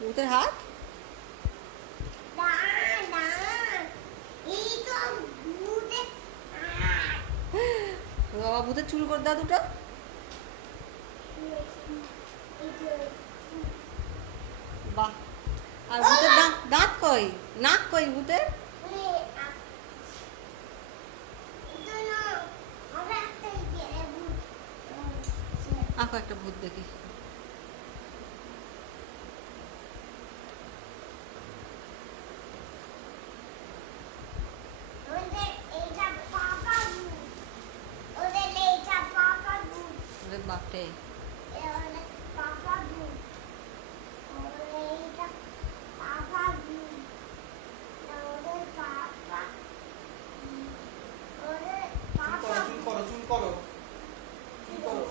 ভূতের হাত। বাবা ভূতের চুল করে দাও দুটো। বাহ আর ভূতের দাঁত কই? নাক কই ভূতের? আঁকো একটা ভূত দেখি। বাপরে চুল করো চুল করো চুল করো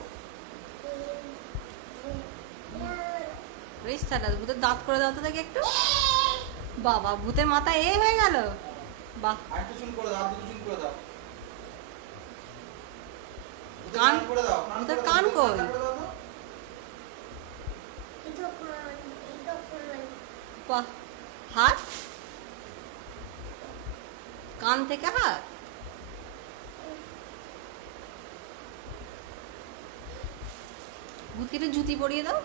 রিস্তা ভূতের দাঁত করে দাও তো দেখি একটু। বাবা ভূতের মাথা এ হয়ে গেল। বাহ। কান? করে দাও ওদের কান কই? বাহ। হাত? কান থেকে হাত? ভূতকে জুতি পরিয়ে দাও।